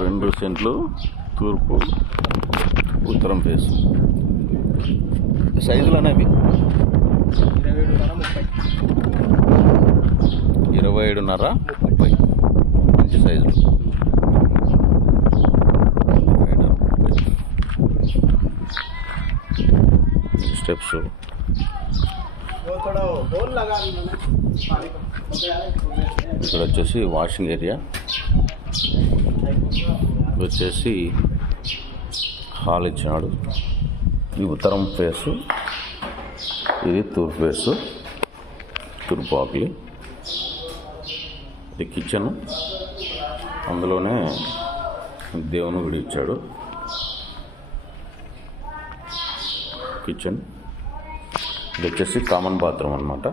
2 సెంట్లు తూర్పు ఉత్తరం ఫేస్. సైజులు అనేవి 27.5 30 మంచి సైజులు. స్టెప్స్ ఇక్కడ వచ్చేసి వాషింగ్ ఏరియా, వచ్చేసి హాల్ ఇచ్చినాడు. ఈ ఉత్తరం ఫేసు, ఇది తూర్పు ఫేసు, తూర్పు ఆకులి. ఇది కిచెన్, అందులోనే దేవుని గుడి ఇచ్చాడు. కిచెన్ ఇది వచ్చేసి కామన్ బాత్రూమ్ అనమాట.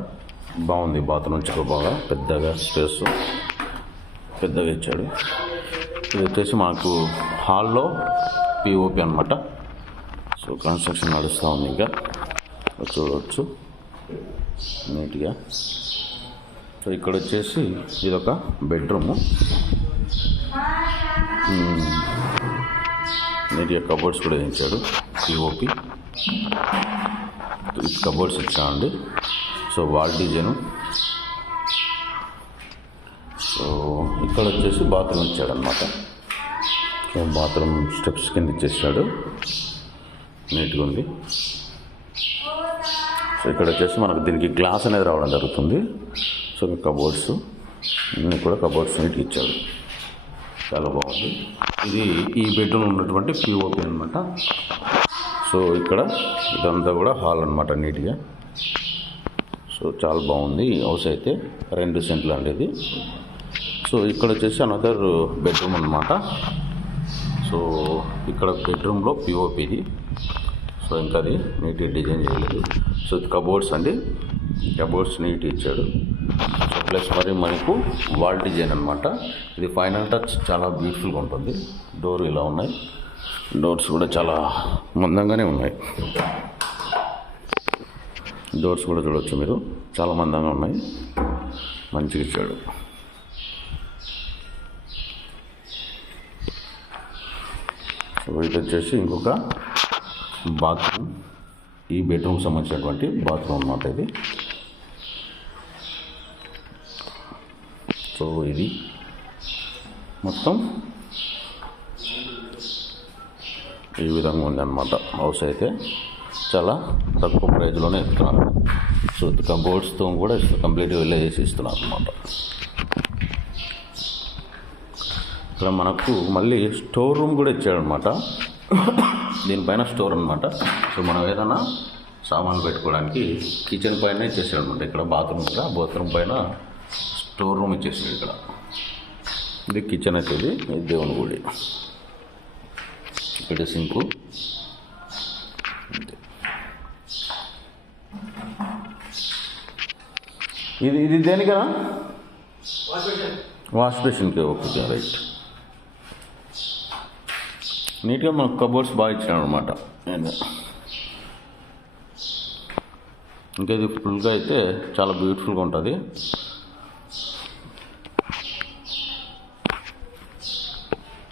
బాగుంది బాత్రూమ్, చాలా బాగా పెద్దగా స్పేస్ పెద్దగా ఇచ్చాడు. ఇది వచ్చేసి మాకు హాల్లో పిఓపి అనమాట. సో కన్స్ట్రక్షన్ నడుస్తూ ఉంది, ఇంకా చూడవచ్చు నీట్గా. సో ఇక్కడ వచ్చేసి ఇదొక బెడ్రూము, నీట్గా కబోర్డ్స్ కూడా ఇచ్చాడు. పిఓపి కబోర్డ్స్ ఇచ్చామండి. So wall design. సో ఇక్కడ వచ్చేసి బాత్రూమ్ ఇచ్చాడనమాట. బాత్రూమ్ స్టెప్స్ కింద ఇచ్చేసాడు, నీట్గా ఉంది. సో ఇక్కడ వచ్చేసి మనకు దీనికి గ్లాస్ అనేది రావడం జరుగుతుంది. సో కబోర్డ్స్ ఇన్ని కూడా కబోర్డ్స్ నీట్గా ఇచ్చాడు, చాలా బాగుంది. ఇది ఈ బెడ్రూమ్ ఉన్నటువంటి పిఓపి అనమాట. సో ఇక్కడ ఇదంతా కూడా హాల్ అనమాట నీట్గా. సో చాలా బాగుంది హౌస్ అయితే. 2 సెంట్లు అండి ఇది. సో ఇక్కడ వచ్చేసి అనదర్ బెడ్రూమ్ అనమాట. సో ఇక్కడ బెడ్రూమ్లో పిఓపి ఇది. సో ఇంకా అది నీట్గా డిజైన్ చేయలేదు. సో ఇది కబోర్డ్స్ అండి, కబోర్డ్స్ నీట్గా ఇచ్చాడు. సో ప్లస్ మరి మనకు వాల్ డిజైన్ అనమాట. ఇది ఫైనల్ టచ్ చాలా బ్యూటిఫుల్గా ఉంటుంది. డోర్ ఇలా ఉన్నాయి, డోర్స్ కూడా చాలా మందంగానే ఉన్నాయి. డోర్స్ కూడా చూడవచ్చు మీరు, చాలా మందంగా ఉన్నాయి, మంచిగా ఇచ్చాడు. సో ఇది వచ్చేసి ఇంకొక బాత్రూమ్, ఈ బెడ్రూమ్కి సంబంధించినటువంటి బాత్రూమ్ అన్నమాట ఇది. సో ఇది మొత్తం ఈ విధంగా ఉందన్నమాట. హౌస్ అయితే చాలా తక్కువ ప్రైజ్లోనే ఇస్తున్నారు. సో కబోర్డ్స్తో కూడా కంప్లీట్గా వెళ్ళేసి ఇస్తున్నారు అనమాట. ఇక్కడ మనకు మళ్ళీ స్టోర్ రూమ్ కూడా ఇచ్చాడనమాట. దీనిపైన స్టోర్ అనమాట. సో మనం ఏదైనా సామాన్లు పెట్టుకోవడానికి కిచెన్ పైన ఇచ్చేసాడు అనమాట. ఇక్కడ బాత్రూమ్ కూడా, బాత్రూమ్ పైన స్టోర్ రూమ్ ఇచ్చేసాడు. ఇక్కడ ఇది కిచెన్ అయితే, ఇది దేవుని గుడి. ఇక్కడ సింకు, ఇది ఇది దేనికా? వాష్ బేసిన్కి. Okay right. నీట్గా మనకు కబోర్డ్స్ బాగా ఇచ్చినాడు అనమాట. ఇంకా ఇది ఫుల్గా అయితే చాలా బ్యూటిఫుల్గా ఉంటుంది.